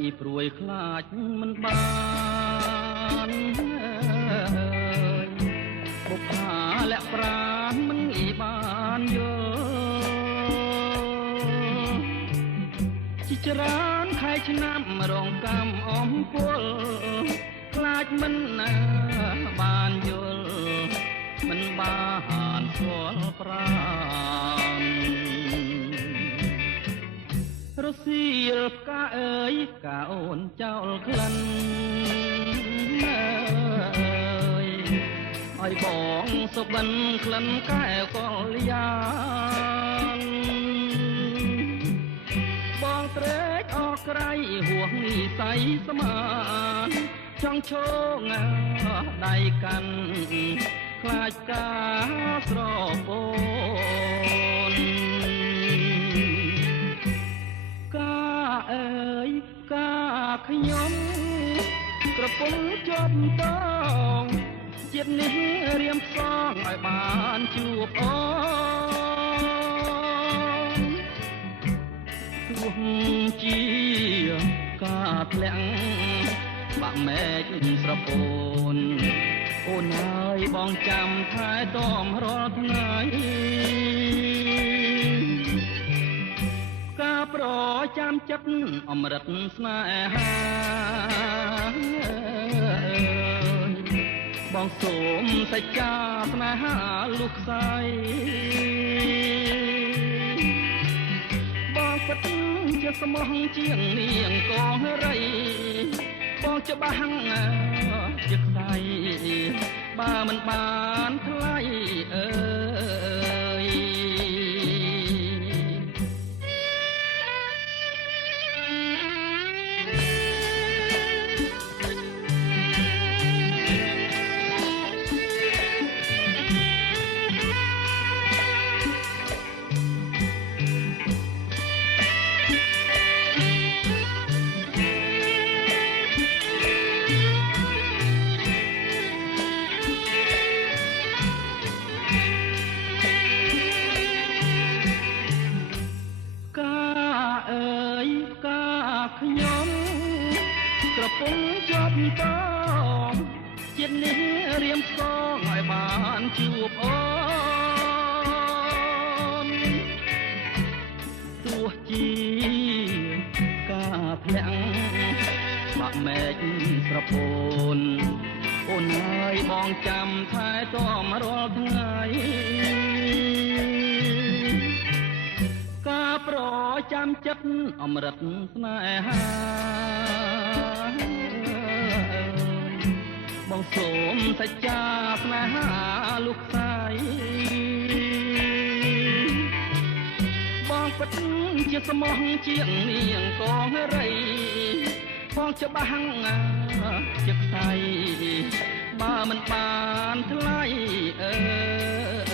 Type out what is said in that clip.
យព្រួយខ្លាចមិនបានបុប្ផាលាក់ប្រានមិនងាយបានយល់ជាច្រើនខែឆ្នាំរងកម្មអំពលខ្លាចមិនបានយល់មិនបានស្គាល់ប្រាណរសៀលផ្កាអើយផ្កាអូនចោលក្លិនឲ្យបងសុបិនក្លិនកែវកលយានបងត្រេកអរក្រៃហួសនិស័យស្មានចង់ឈងដៃកាន់ខ្លាចការស្រពោនកាអើយកាខ្ញុំក្រពុំជាប់តងជាតិនេះរៀមផ្សងឲ្យបានជួបអូនទោះជាការធ្លាក់បាក់មែកស្រពោនអូនហើយបងចាំថែទាំរាល់ថ្ងៃការប្រចាំចិត្តអមរិតស្នេហាបងសូមសច្ចាស្នេហាលុះខ្សែបងពិតជាស្មោះជាងនាងកងរីបងច្បាស់ជាខ្សែបើមិនបានថ្លៃអើយខ្ញុំក្រពុំជាប់តងជាតិនេះរៀមផ្សងឲ្យបានជួបអូនទោះជាការធ្លាក់បាក់មែកស្រពោនអូនហើយបងចាំថែទាំរាល់ថ្ងៃការប្រចាំចិត្តអមរិតស្នេហាបងសូមសច្ចាស្នេហាលុះខ្សែបងពិតជាស្មោះជាងនាងកងរីបងច្បាស់ជាខ្សែបើមិនបានថ្លៃអើ